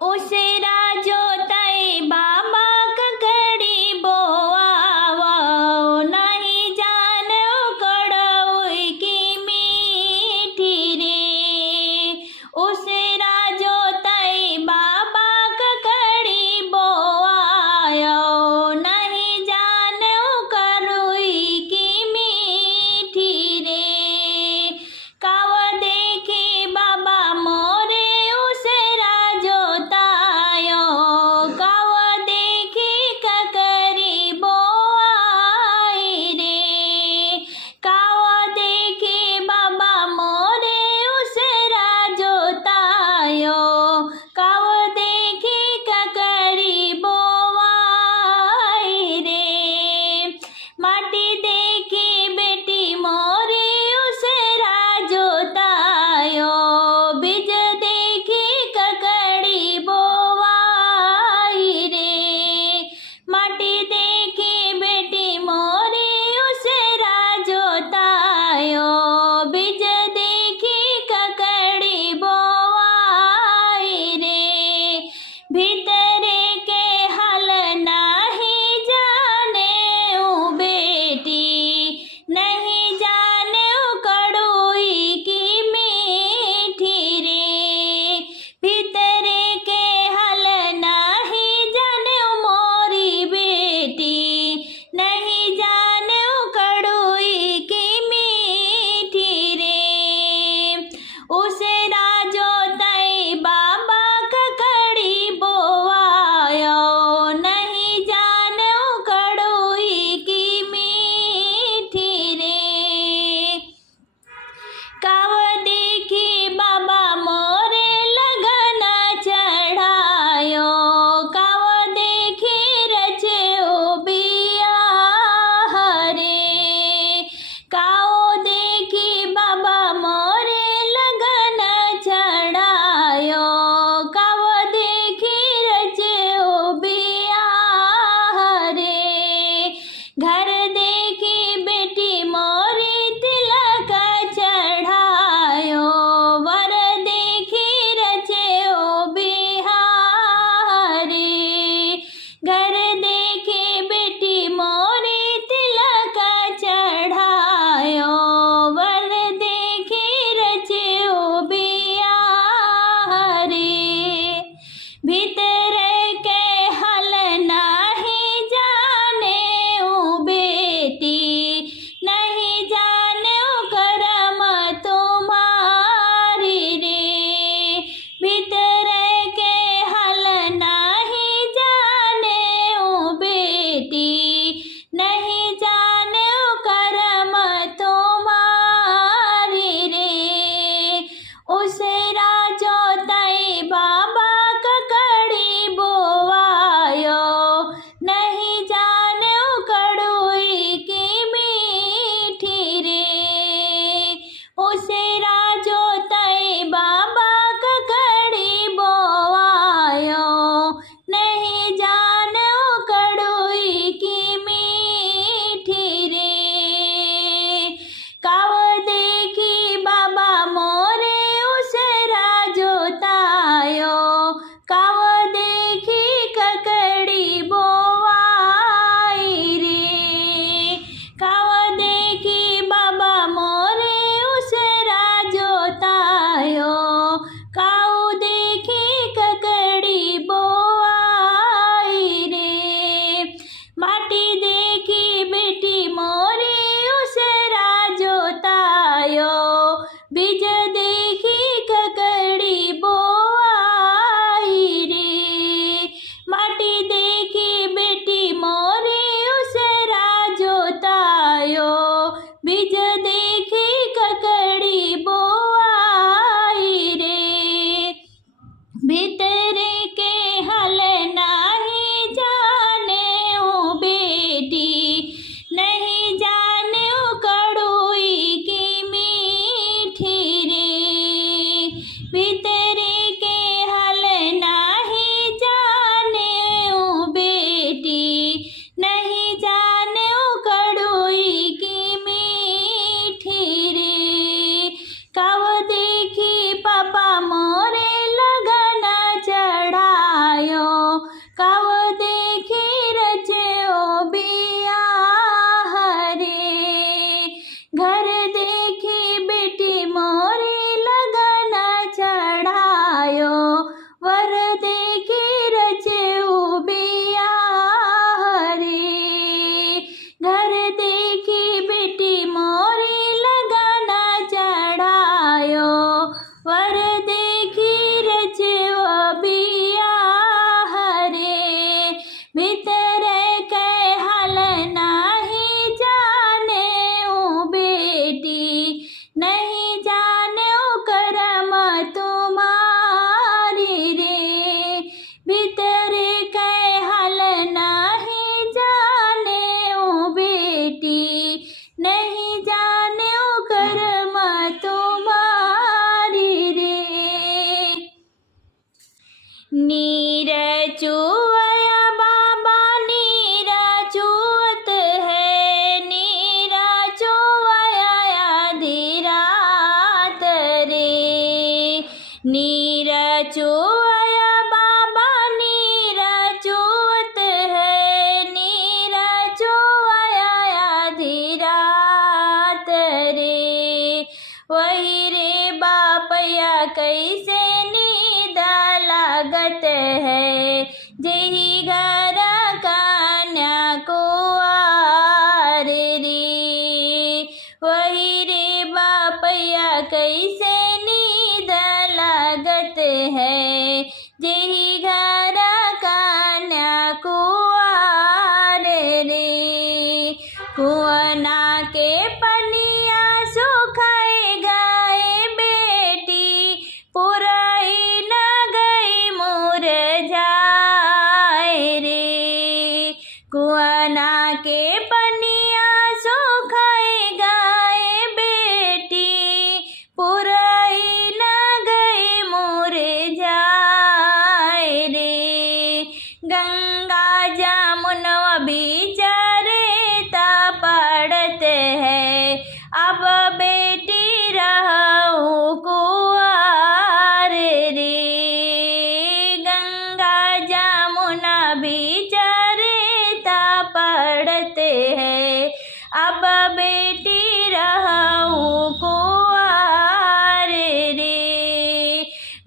उसेरा जोताई बाबा ककड़ी बोआवा नहीं जान कड़ोई की मीठी रे। उसेरा जोताई बाबा ककड़ी बोआयो नहीं जान करोई की मीठी रे। काव देखी बाबा मोरे उसेरा जोतायो काव देखी ककरी बोआई रे। काव देखी बाबा मोरे उसेरा जोतायो काव देखी ककरी बोआई रे। माटी देखी बेटी मोरी उसेरा जोतायो बीज देखी ककड़ी बोवाई रे। माटी देखी बेटी मोरी उसेरा जोतायो बीज देखी ककड़ी बोवाई रे। भीतरे के हल नहीं जाने ऊ बेटी नहीं जाने कड़ोई की मीठी रे। भीतरे के हल नहीं जाने मोरी बेटी नहीं जाने कड़ोई की मीठी रे। उसेरा जोताई बाबा ककड़ी बोआयो नहीं जाने कड़ोई की मीठी रे। काव देखी बाबा मोरे लगन चढ़ायो काव देखी रचे बियाह रे। काव देखी बाबा मोरे लगन चढ़ायो काव देखी रचे बियाह रे। घर देखी बेटी मोरी तिलक चढ़ायो वर देखी रचे बिहार रे। घर देखी बेटी मोरी तिलक चढ़ायो वर देखी रचे बिहार रे। भीतर के हल नहीं जाने ऊ बेटी नहीं जाने करम तुम्हारी रे। भीतर के हल नहीं जाने ऊ बेटी नहीं जाने करम तुम्हारी रे। उसेरा जोताई बाबा ककड़ी बोआयो नहीं जाने कड़ोई की मीठी रे। उसेरा जोताई बाबा ककड़ी बोआयो नहीं जाने कड़ोई की मीठी रे। काव देखी बाबा मोरे उसेरा जोतायो नीर चुवया बाबा नीर चुवत है, नीर चुवया आधी रात रे। नीर चुवया बाबा नीर चुवत है, नीर चुवया आधी रात रे। वही रे बापया कैसे नींद लागत है, जेहि घर कन्या कुंवार रे। वही रे बापया कैसे नींद लागत है, जेहि घर कन्या कुंवार रे। कुआना के पनिया सुखाए गए बेटी, पुरई न गई मुरझाए रे। कुआना के पनिया सुखाए गए बेटी, पुरई न गई मुरझाए रे। गंगा जमुनवा बिचारे पड़त है, अब बेटी रहू कुंवार रे। गंगा जमुना बिचारे पड़त है, अब बेटी रहू कुंवार रे।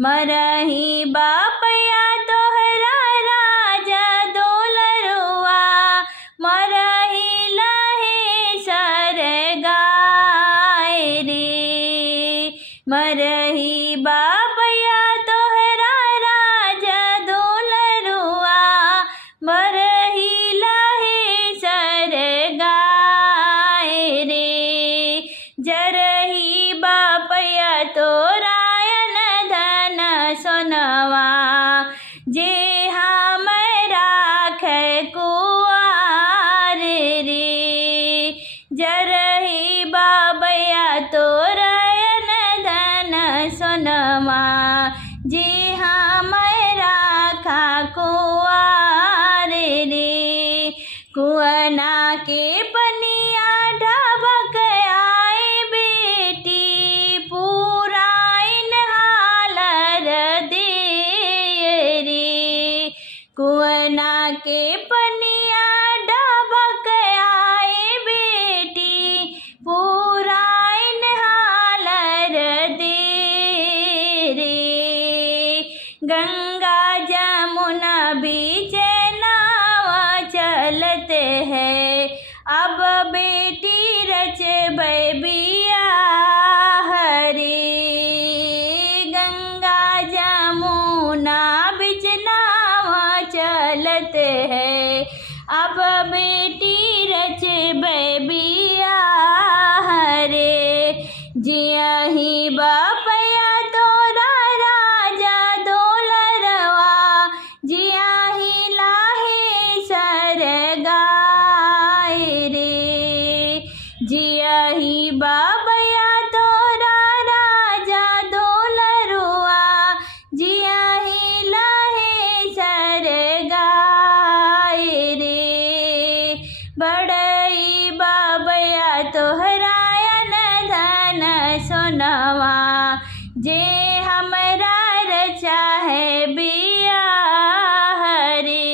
मरही बापया तोहरा राजा दुलरुआ, मरही लहे सर गाय रे। मरही बापया तोहरा राजा दुलरुआ, मरही लहे सर गाय रे। जरही बापया तोरायन धन सोनवा, जे हम राख कुंवार रे। जरही बाबया तोरायन धन सोनवा, जे हम राखा कुंवार रे। कुआना के पनिया ढबक आए बेटी, पुराइन हालर दे रे। कुआना के पनिया ढबक आए बेटी, पुराइन हालर दे रे। गंगा जमुना बीच नावा चलत है, अब बेटी रचबै बियाह रे। गंगा जमुना बीच नावा चलत है, अब बेटी रचबै बियाह रे। जियहि बापया तोरा राजा दुलरवा, जियहि लाहे सर गाय रे। जियहि बाबया तोरा राजा दुलरुआ, जियहि लाहे सर गाय रे। बड़ई बाबया तोहरायन धन सोनवा, जे हमरा रचा है बियाह रे।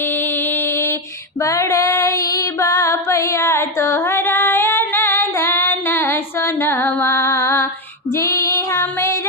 बड़ई बापया तोहरायन धन सोनवा, जे हमरा